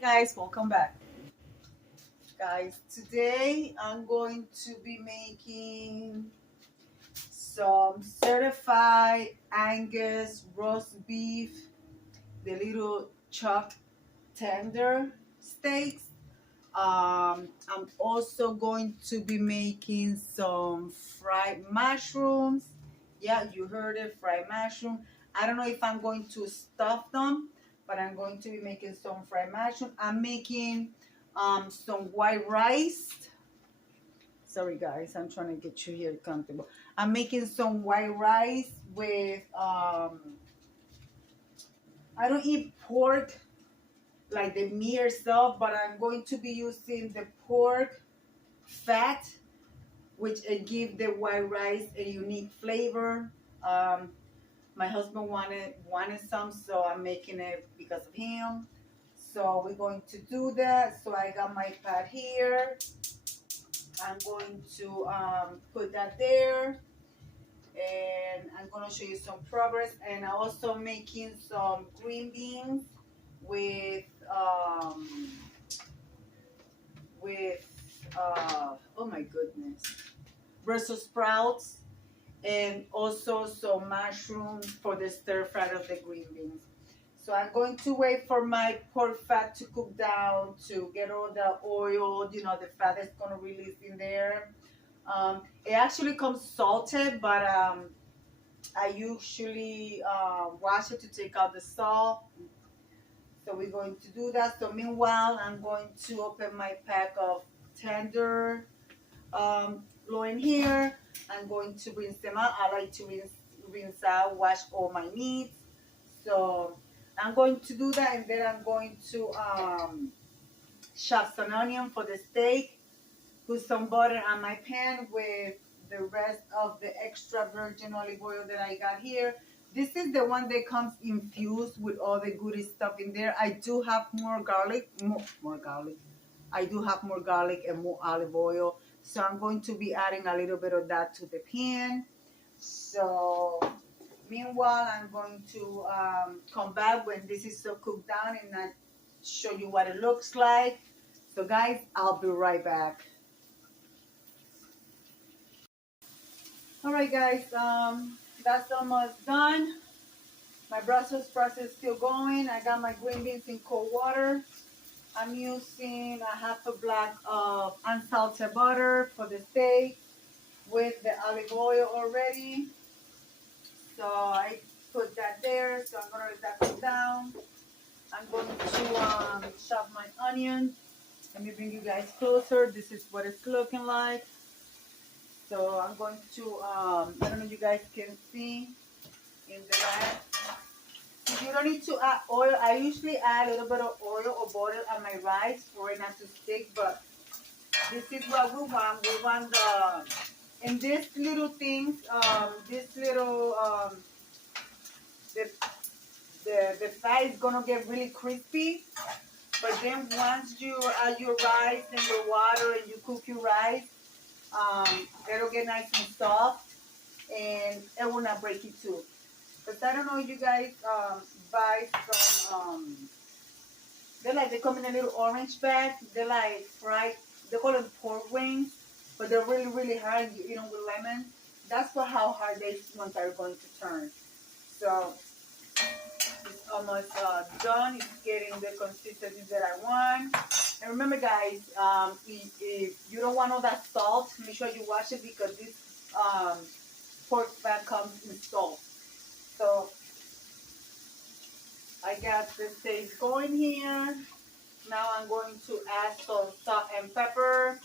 Guys, welcome back. Guys, today I'm going to be making some certified Angus roast beef, the little chuck tender steaks. I'm also going to be making some fried mushrooms. Yeah, you heard it, fried mushroom. I don't know if I'm going to stuff them, but I'm going to be making some fried mushroom. I'm making some white rice. Sorry guys, I'm trying to get you here comfortable. I'm making some white rice with I don't eat pork like the meat itself, but I'm going to be using the pork fat, which it give the white rice a unique flavor. Um, my husband wanted some, so I'm making it because of him. So we're going to do that. So I got my pot here. I'm going to put that there, and I'm going to show you some progress. And I'm also making some green beans with um, with oh my goodness, Brussels sprouts, and also some mushrooms for the stir fry of the green beans. So I'm going to wait for my pork fat to cook down to get all the oil, the fat that's going to release in there. It actually comes salted, but I usually wash it to take out the salt. So we're going to do that. So meanwhile, I'm going to open my pack of tender loin here. I'm going to rinse them out. I like to rinse out, wash all my meats. So I'm going to do that, and then I'm going to chop some onion for the steak, put some butter on my pan with the rest of the extra virgin olive oil that I got here. This is the one that comes infused with all the goody stuff in there. I do have more garlic, more garlic. I do have more garlic and more olive oil. So I'm going to be adding a little bit of that to the pan. So meanwhile, I'm going to come back when this is so cooked down, and I show you what it looks like. So guys, I'll be right back. All right, guys, that's almost done. My Brussels sprouts is still going. I got my green beans in cold water. I'm using a half a block of unsalted butter for the steak with the olive oil already. So I put that there. So I'm gonna let that cool down. I'm going to chop my onions. Let me bring you guys closer. This is what it's looking like. So I'm going to, I don't know if you guys can see in the back. You don't need to add oil. I usually add a little bit of oil or butter on my rice for it not to stick, but this is what we want. We want and these little things, this little, the, the fat is gonna get really crispy. But then once you add your rice and your water and you cook your rice, it'll get nice and soft, and it will not break it too. But I don't know if you guys buy some, they come in a little orange bag. They're like fried, they call them pork wings, but they're really, really hard, with lemon. That's for how hard these ones are going to turn. So it's almost done. It's getting the consistency that I want. And remember, guys, if you don't want all that salt, make sure you wash it because this pork fat comes in salt. So I got the steak going here. Now I'm going to add some salt and pepper.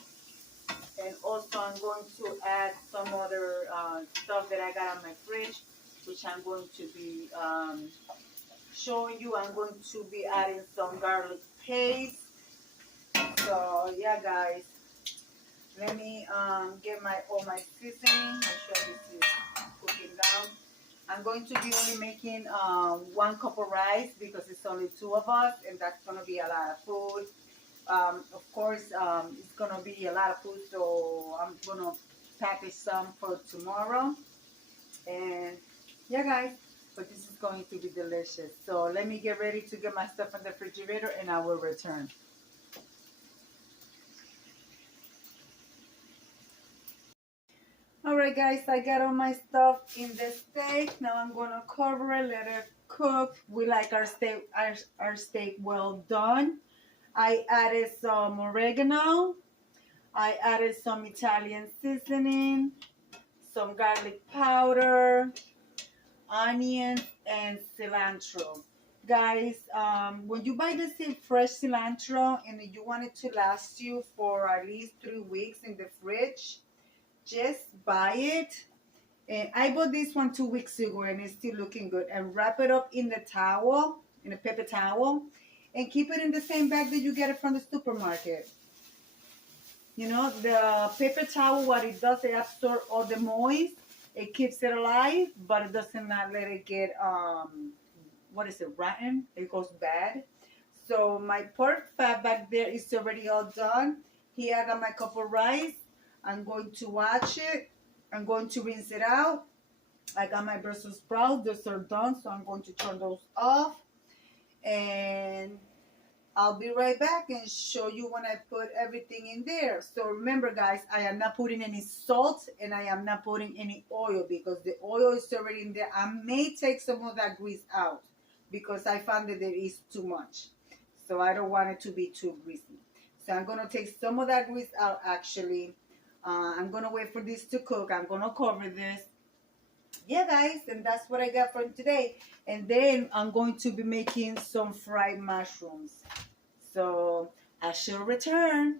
And also I'm going to add some other stuff that I got on my fridge, which I'm going to be showing you. I'm going to be adding some garlic paste. So yeah, guys, let me get all my seasoning. Make sure this is cooking down. I'm going to be only making 1 cup of rice because it's only 2 of us, and that's going to be a lot of food. Of course, it's going to be a lot of food, so I'm going to package some for tomorrow. And yeah, guys. but this is going to be delicious. So let me get ready to get my stuff in the refrigerator and I will return. Alright guys, I got all my stuff in the steak. Now I'm gonna cover it, let it cook. We like our steak well done. I added some oregano. I added some Italian seasoning, some garlic powder, onions, and cilantro. Guys, when you buy the fresh cilantro and you want it to last you for at least 3 weeks in the fridge, just buy it. And I bought this one 2 weeks ago and it's still looking good. And wrap it up in the towel, in a paper towel, and keep it in the same bag that you get it from the supermarket. You know, the paper towel, what it does, it absorbs all the moist. It keeps it alive, but it doesn't not let it get, rotten. It goes bad. So my pork fat back there is already all done. Here I got my cup of rice. I'm going to wash it. I'm going to rinse it out. I got my Brussels sprouts. Those are done, so I'm going to turn those off. And I'll be right back and show you when I put everything in there. So remember guys, I am not putting any salt and I am not putting any oil because the oil is already in there. I may take some of that grease out because I found that there is too much. So I don't want it to be too greasy. So I'm going to take some of that grease out actually. I'm going to wait for this to cook. I'm going to cover this. Yeah guys, and that's what I got for today. And then I'm going to be making some fried mushrooms. So I shall return.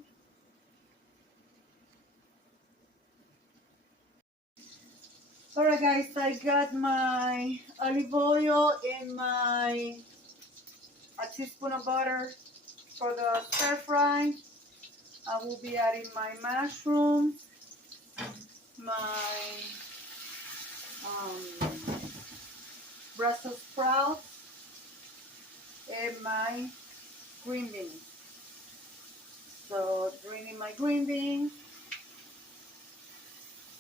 Alright guys, I got my olive oil and a teaspoon of butter for the stir fry. I will be adding my mushrooms, my Brussels sprouts, and my green beans. So draining my green beans.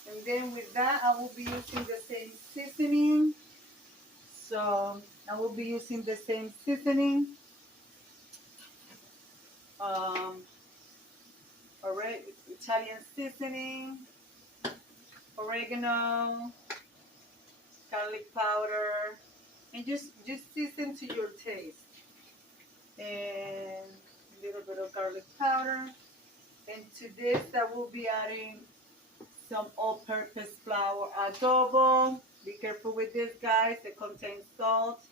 And then with that, I will be using the same seasoning. So I will be using the same seasoning. Italian seasoning, oregano, garlic powder, and just season to your taste. And a little bit of garlic powder. And to this, I will be adding some all-purpose flour adobo. Be careful with this, guys. It contains salt.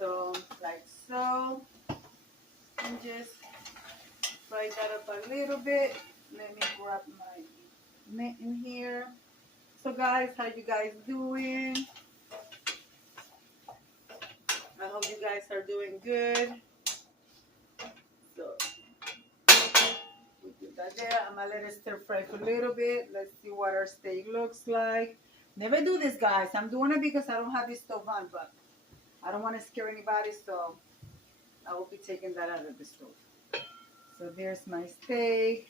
So, like so. And just fry that up a little bit. Let me grab my meat in here. So, guys, how you guys doing? I hope you guys are doing good. So, we do that there. I'm going to let it stir fry for a little bit. Let's see what our steak looks like. Never do this, guys. I'm doing it because I don't have this stove on, but I don't want to scare anybody, so I will be taking that out of the stove. So there's my steak.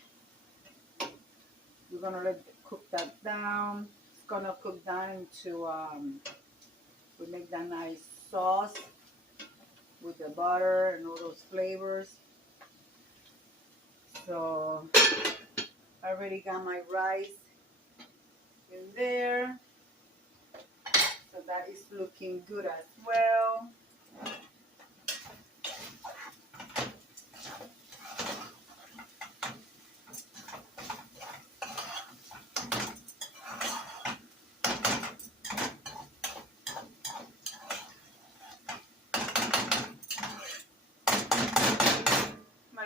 We're going to let it cook that down. It's going to cook down into, we make that nice sauce with the butter and all those flavors. So I already got my rice in there. So that is looking good as well.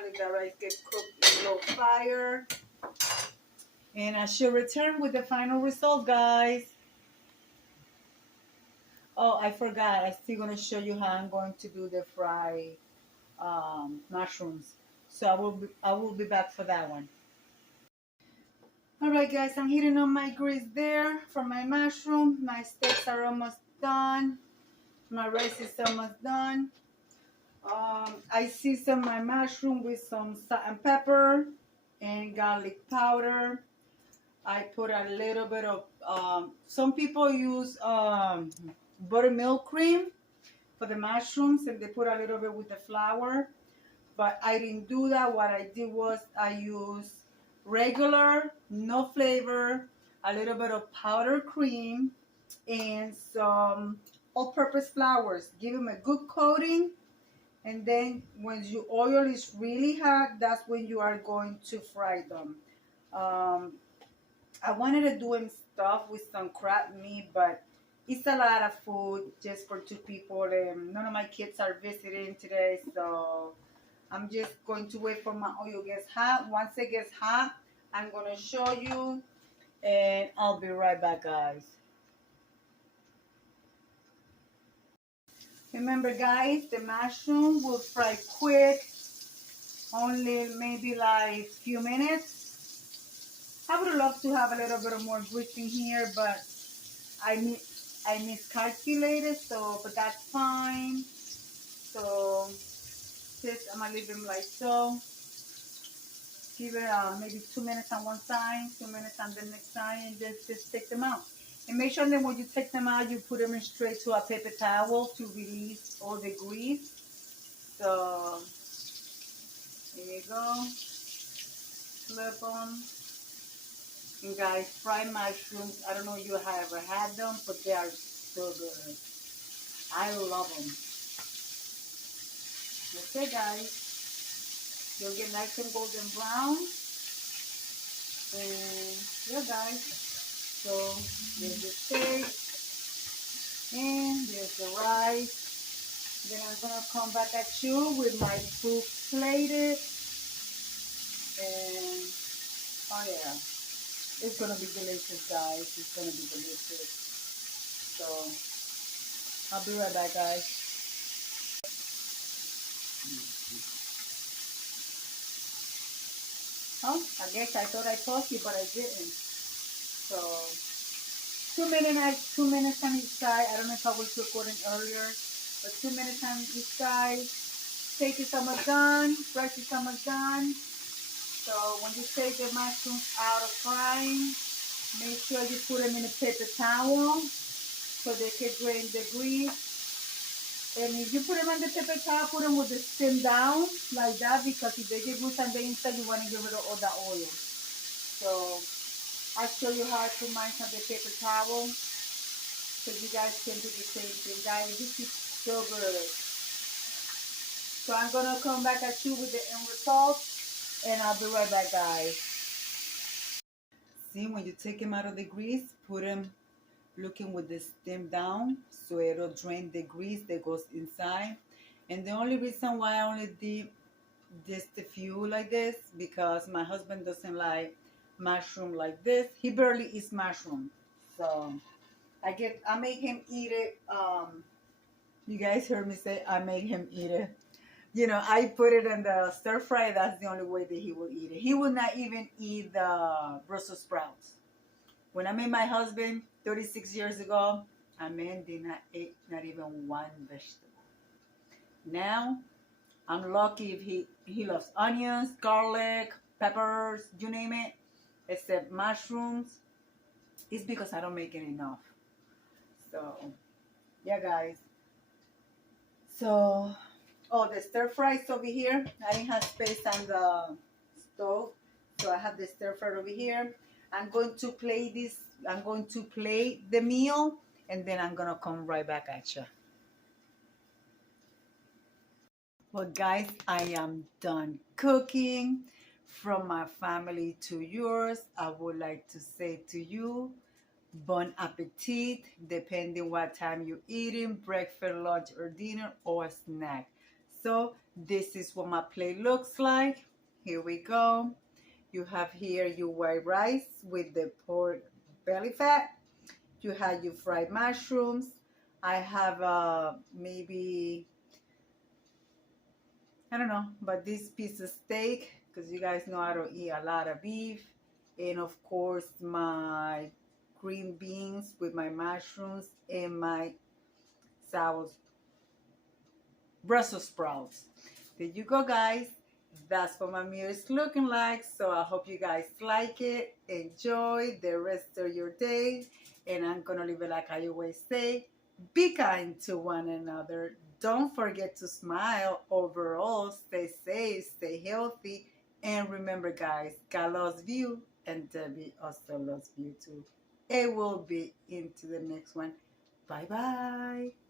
Let the rice get cooked in low fire. And I shall return with the final result, guys. Oh, I forgot. I'm still going to show you how I'm going to do the fried mushrooms. So I will be back for that one. Alright guys, I'm heating on my grease there for my mushroom. My steaks are almost done. My rice is almost done. I season my mushroom with some salt and pepper and garlic powder. I put a little bit of, some people use buttermilk cream for the mushrooms, and they put a little bit with the flour. But I didn't do that. What I did was I used regular, no flavor, a little bit of powdered cream, and some all-purpose flours. Give them a good coating, and then when your oil is really hot, that's when you are going to fry them. Um, I wanted to do them stuff with some crab meat, but it's a lot of food just for two people, and none of my kids are visiting today, so I'm just going to wait for my oil gets hot. Once it gets hot, I'm going to show you, and I'll be right back, guys. Remember, guys, the mushroom will fry quick, only maybe like a few minutes. I would love to have a little bit of more grease in here, but I miscalculated, so, but that's fine. So, just, I'm going to leave them like so. Give it maybe 2 minutes on one side, 2 minutes on the next side, and just take them out. And make sure that when you take them out, you put them in straight to a paper towel to release all the grease. So, here you go. Flip them. And guys, fried mushrooms, I don't know if you have ever had them, but they are so good. I love them. Okay, guys. They'll get nice and golden brown. And yeah, guys. So there's the steak. And there's the rice. Then I'm going to come back at you with my food plated. And oh yeah. It's going to be delicious, guys. It's going to be delicious. So I'll be right back, guys. Oh, I guess I thought I told you, but I didn't. So, 2 minutes on each side. I don't know if I was recording earlier, but 2 minutes on each side. Steak is almost done. Rice is almost done. So, when you take the mushrooms out of frying, make sure you put them in a paper towel so they can drain the grease. And if you put them on the paper towel, put them with the stem down like that, because if they get grease on the inside, you want to get rid of all the oil. So I'll show you how I put mine on the paper towel so you guys can do the same thing. Guys, this is so good. So I'm going to come back at you with the end result, and I'll be right back, guys. See, when you take them out of the grease, put them looking with the stem down so it'll drain the grease that goes inside. And the only reason why I only did just a few like this, because my husband doesn't like mushroom like this. He barely eats mushroom, so I make him eat it. You guys heard me say I make him eat it. You know, I put it in the stir fry. That's the only way that he will eat it. He will not even eat the Brussels sprouts. When I met my husband 36 years ago, a man did not eat not even one vegetable. Now, I'm lucky if he loves onions, garlic, peppers, you name it, except mushrooms. It's because I don't make it enough. So, yeah, guys. So, oh, the stir fry is over here. I didn't have space on the stove, so I have the stir fry over here. I'm going to play this. I'm going to play the meal, and then I'm going to come right back at you. Well, guys, I am done cooking. From my family to yours, I would like to say to you, bon appetit, depending what time you're eating, breakfast, lunch, or dinner, or snack. So this is what my plate looks like. Here we go. You have here your white rice with the pork belly fat. You have your fried mushrooms. I have maybe, I don't know, but this piece of steak, because you guys know I don't eat a lot of beef. And of course, my green beans with my mushrooms and my Brussels sprouts. There you go, guys. That's what my meal is looking like. So I hope you guys like it. Enjoy the rest of your day. And I'm going to leave it like I always say. Be kind to one another. Don't forget to smile. Overall, stay safe, stay healthy. And remember, guys, God loves you, and Debbie also loves you too. It will be into the next one. Bye bye.